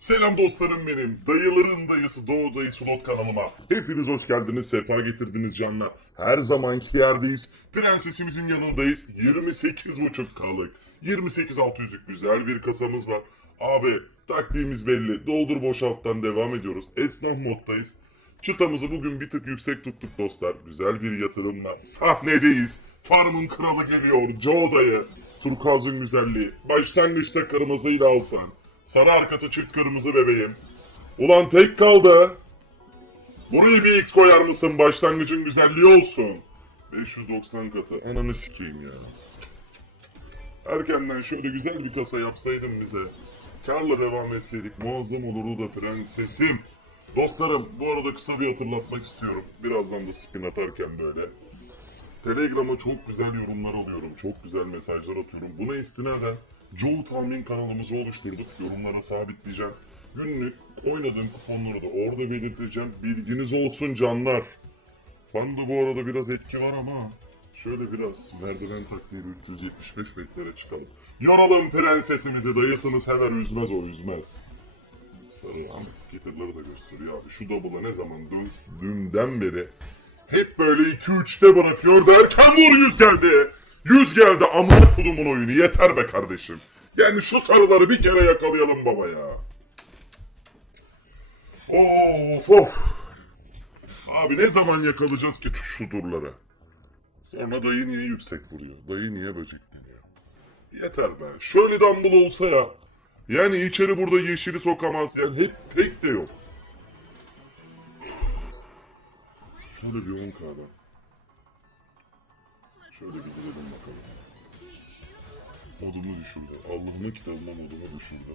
Selam dostlarım benim. Dayıların dayısı Doğu Dayı Slot kanalıma. Hepiniz hoş geldiniz, sefa getirdiniz canlar. Her zamanki yerdeyiz. Prensesimizin yanındayız. 28.5K'lık, 28.600'lük güzel bir kasamız var. Abi taktiğimiz belli. Doldur boşalttan devam ediyoruz. Esnaf moddayız. Çıtamızı bugün bir tık yüksek tuttuk dostlar. Güzel bir yatırımla sahnedeyiz. Farmın kralı geliyor. Joe dayı. Turkuaz'ın güzelliği. Başlangıçta kırmızıyla alsan. Sarı arkası çift kırmızı bebeğim. Ulan tek kaldı. Burayı bir X koyar mısın? Başlangıcın güzelliği olsun. 590 katı. Ananı sikeyim ya. Erkenden şöyle güzel bir kasa yapsaydın bize. Karla devam etseydik muazzam olurdu da prensesim. Dostlarım bu arada kısa bir hatırlatmak istiyorum. Birazdan da spin atarken böyle. Telegram'a çok güzel yorumlar alıyorum. Çok güzel mesajlar atıyorum. Buna istinaden Joe Tahmin kanalımızı oluşturduk. Yorumlara sabitleyeceğim. Günlük oynadığım kuponları da orada belirteceğim. Bilginiz olsun canlar. Fanda bu arada biraz etki var ama şöyle biraz merdiven taktiğiyle 375 metrelere çıkalım. Yoralım prensesimizi dayısını sever üzmez o üzmez. Sarı yani skaterları da gösteriyor abi. Şu double'a ne zaman döndüğümden beri hep böyle 2-3'te bırakıyor derken vur 100 geldi. 100 geldi amına kodumun oyunu yeter be kardeşim. Yani şu sarıları bir kere yakalayalım baba ya. Of of. Abi ne zaman yakalayacağız ki şu turları? Sonra dayı niye yüksek vuruyor? Dayı niye böcekleniyor? Yeter be. Şöyle dumbbell olsa ya. Yani içeri burada yeşili sokamaz. Yani hep tek de yok. Şöyle bir 10k'dan. Şöyle bir gidelim bakalım. Modumu düşürdü. Allah'ın kitabıma modumu düşürdü.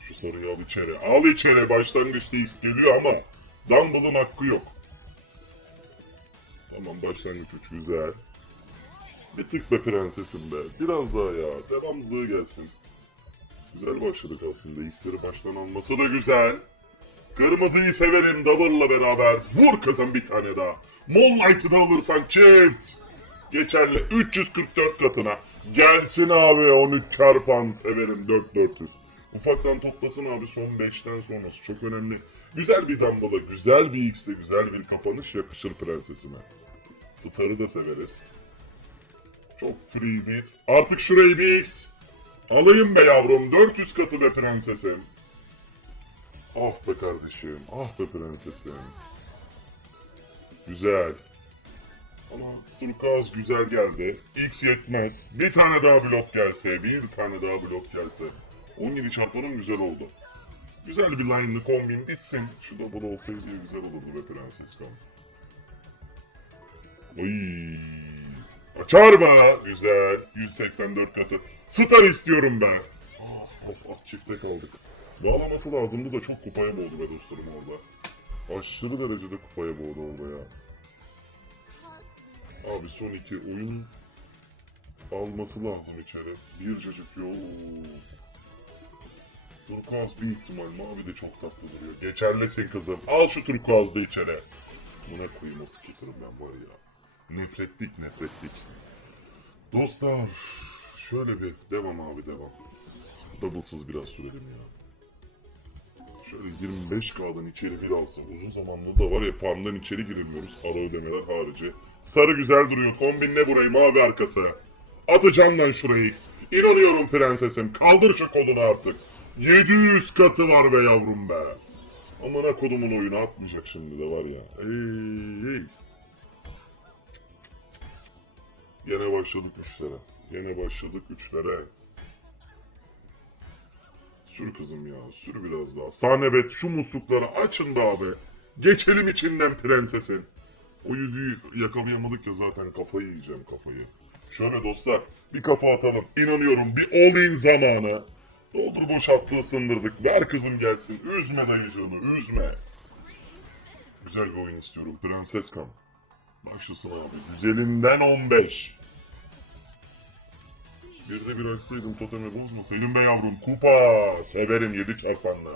Şu sarıyı al içeri. Al içeri. Başlangıçta X geliyor ama Dumble'ın hakkı yok. Tamam başlangıç 3 güzel. Bir tık be prensesim be. Biraz daha ya. Devamlılığı gelsin. Güzel başladık aslında. X'leri baştan alması da güzel. Kırmızıyı severim Double'la beraber. Vur kızım bir tane daha. Moonlight'ı da alırsan çift. Geçerli 344 katına. Gelsin abi 13 çarpan severim 4400. Ufaktan toplasın abi son 5'ten sonrası çok önemli. Güzel bir dumbbell'a, güzel bir X'e, güzel bir kapanış yakışır prensesime. Star'ı da severiz. Çok free değil. Artık şurayı bir X. Alayım be yavrum 400 katı be prensesim. Ah be kardeşim, ah be prensesim. Güzel. Ama turkuaz güzel geldi. X yetmez. Bir tane daha blok gelse, bir tane daha blok gelse. 17 çarpanım güzel oldu. Güzel bir line'lı kombin bitsin. Şu da bunu olsaydı güzel olurdu be prenses kan. Oy. Açar be. Güzel. 184 katı. Star istiyorum ben. Ah, ah, ah çifte kaldık. Bağlaması lazımdı da çok kupaya boğdu be dostlarım orada. Aşırı derecede kupaya boğdu orada ya. Abi son iki oyun alması lazım içeri. Bir cacık yol. Turkuaz bir ihtimal mavi de çok tatlı duruyor. Geçerlesin kızım. Al şu turkuazı da içeri. Buna koyayım o skitter'ım ben var ya. Nefretlik nefretlik. Dostlar şöyle bir devam abi devam. Double'sız biraz sürelim ya. Şöyle 25K'dan içeri bir alsın. Uzun zamandır da var ya farmdan içeri girilmiyoruz. Ara ödemeler harici. Sarı güzel duruyor. Kombinle burayı mavi arkası. Atacağım lan şurayı. İnanıyorum prensesim. Kaldır şu kolunu artık. 700 katı var be yavrum be. Amına kodumun oyunu atmayacak şimdi de var ya. Ey, ey. Gene başladık üçlere. Gene başladık üçlere. Sür kızım ya, sür biraz daha. Sahne bet şu muslukları açın be abi. Geçelim içinden prensesin. O yüzüğü yakalayamadık ya zaten kafayı yiyeceğim kafayı. Şöyle dostlar bir kafa atalım. İnanıyorum bir all-in zamanı. Doldur boşalttı ısındırdık. Ver kızım gelsin. Üzme dayıcığını üzme. Güzel bir oyun istiyorum. Prenses kan. Başlasın abi. Güzelinden 15. Bir de bir açsaydım totemi bozmasaydım be yavrum. Kupa. Severim 7 çarpanla.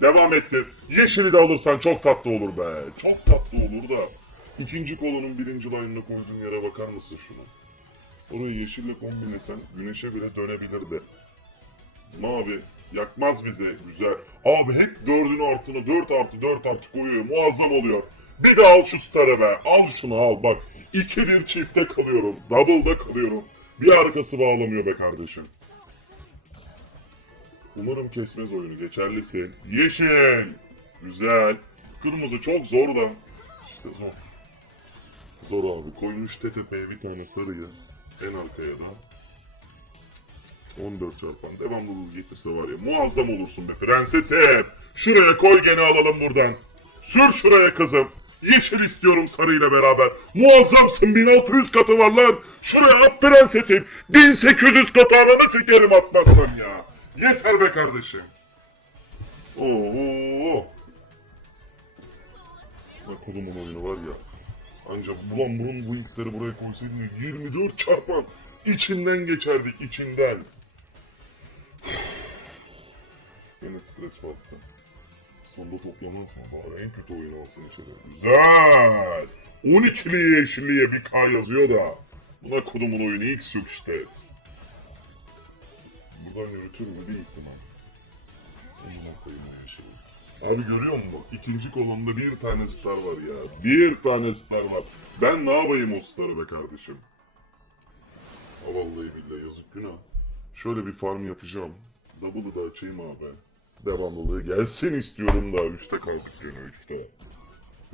Devam ettir. Yeşili de alırsan çok tatlı olur be. Çok tatlı olur da. İkinci kolonun birinci line'ına koyduğun yere bakar mısın şuna? Orayı yeşille kombinlesen güneşe bile dönebilirdi. Mavi Yakmaz bize. Güzel. Abi hep dördün artına dört artı dört artı koyuyor. Muazzam oluyor. Bir de al şu starı be. Al şunu al bak. İkidir çifte kalıyorum. Double'da kalıyorum. Bir arkası bağlamıyor be kardeşim. Umarım kesmez oyunu. Geçerlisin. Yeşil. Güzel. Kırmızı çok zor da. Zor. Abi. Koymuş tepeye bir tane sarıyı. En arkaya da. 14 çarpan devamlılığı getirse var ya muazzam olursun be prensesim. Şuraya koy gene alalım buradan. Sür şuraya kızım. Yeşil istiyorum sarıyla beraber. Muazzamsın 1600 katı var lan. Şuraya at prensesim. 1800 katı ananı sikerim atmazsan ya. Yeter be kardeşim. Oo. Bak kolumun oyunu var ya. Ancak ulan bunun bu x'leri buraya koysaydın 24 çarpan içinden geçerdik içinden. Yine stres bastı. Sonunda toplamaz mı? Bari en kötü oyunu alsın içeri. Güzel. 12'li yeşilliye bir K yazıyor da. Buna kodumun oyunu X yok işte. Buradan yürütür mü bir ihtimal. Ondan koyayım o yeşili. Abi görüyor musun bak ikinci kolonda bir tane star var ya. Bir tane star var. Ben ne yapayım o starı be kardeşim? Vallahi billahi yazık günah. Şöyle bir farm yapacağım. Double'ı da açayım abi. Devamlılığı gelsin istiyorum da. Üçte kaldık gene üçte.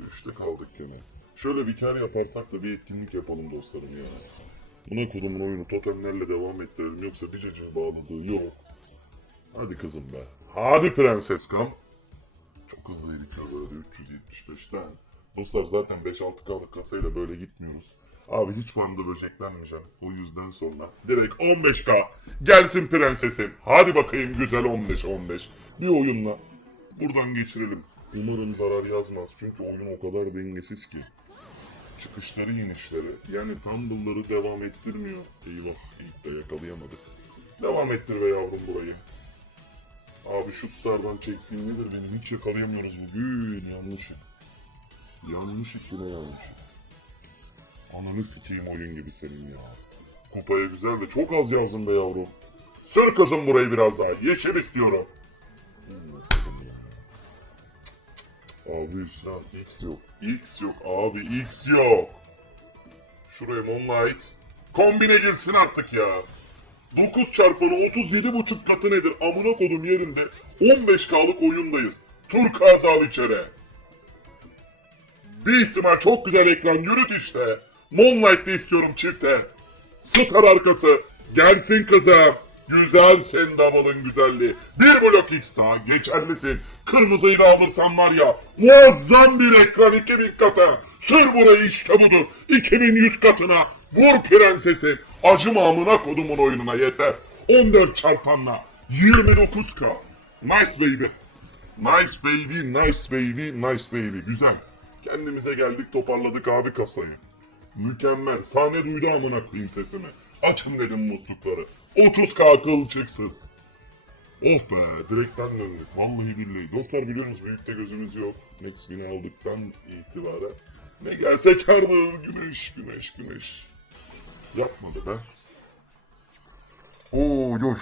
Üçte kaldık gene. Şöyle bir kar yaparsak da bir etkinlik yapalım dostlarım ya. Buna kodumun oyunu totemlerle devam ettirelim yoksa bir cacığı bağladığı yok. Hadi kızım be. Hadi prenses kam. Çok hızlı irikiyor böyle 375'ten. Dostlar zaten 5-6K'lık kasayla böyle gitmiyoruz. Abi hiç farmda böceklenmeyeceğim. O yüzden sonra direkt 15K. Gelsin prensesim. Hadi bakayım güzel 15-15. Bir oyunla buradan geçirelim. Umarım zarar yazmaz çünkü oyun o kadar dengesiz ki. Çıkışları inişleri yani tumble'ları devam ettirmiyor. Eyvah ilk de yakalayamadık. Devam ettir be yavrum burayı. Abi şu stardan çektiğim nedir benim hiç yakalayamıyoruz bugün yanlış. Yanlış yine yanlış. Ananı sikeyim oyun gibi senin ya. Kupaya güzel de çok az yazdım be yavrum. Sür kızım burayı biraz daha. Yeşil istiyorum. Abi Hüsran X yok. X yok abi X yok. Şuraya Moonlight. Kombine girsin artık ya. 9 çarpanı 37,5 katı nedir? Amına kodum yerinde 15K'lık oyundayız. Turkuaz al içeri. Bir ihtimal çok güzel ekran yürüt işte. Moonlight'te istiyorum çifte. Star arkası. Gelsin kızım. Güzelsin Double'ın güzelliği. Bir blok X daha geçerlisin. Kırmızıyı da alırsan var ya muazzam bir ekran 2000 katı. Sür burayı işte budur. 2100 katına. Vur prensesin. Acıma amına kodumun oyununa yeter. 14 çarpanla. 29k. Nice baby. Nice baby, nice baby, nice baby. Güzel. Kendimize geldik toparladık abi kasayı. Mükemmel. Sahne duydu amına koyayım sesimi. Açın dedim muslukları. 30k kılçıksız. Oh be direkten döndük. Vallahi billahi. Dostlar biliyorsunuz büyükte gözümüz yok. Next win'i aldıktan itibaren. Ne gelse kardır. Güneş, güneş, güneş. Yapmadı be. Oo yoş.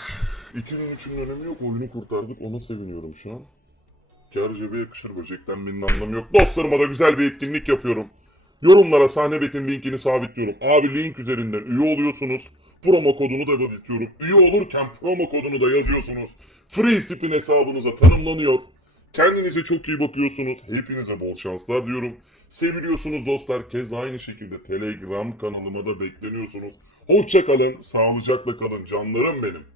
2'nin 3'ünün önemi yok. Oyunu kurtardık. Ona seviniyorum şu an. Kar cebe yakışır böcekten benim anlamı yok. Dostlarıma da güzel bir etkinlik yapıyorum. Yorumlara sahne betin linkini sabitliyorum. Abi link üzerinden üye oluyorsunuz. Promo kodunu da belirtiyorum. Üye olurken promo kodunu da yazıyorsunuz. Free spin hesabınıza tanımlanıyor. Kendinize çok iyi bakıyorsunuz. Hepinize bol şanslar diyorum. Seviliyorsunuz dostlar. Keza aynı şekilde Telegram kanalıma da bekleniyorsunuz. Hoşça kalın, sağlıcakla kalın canlarım benim.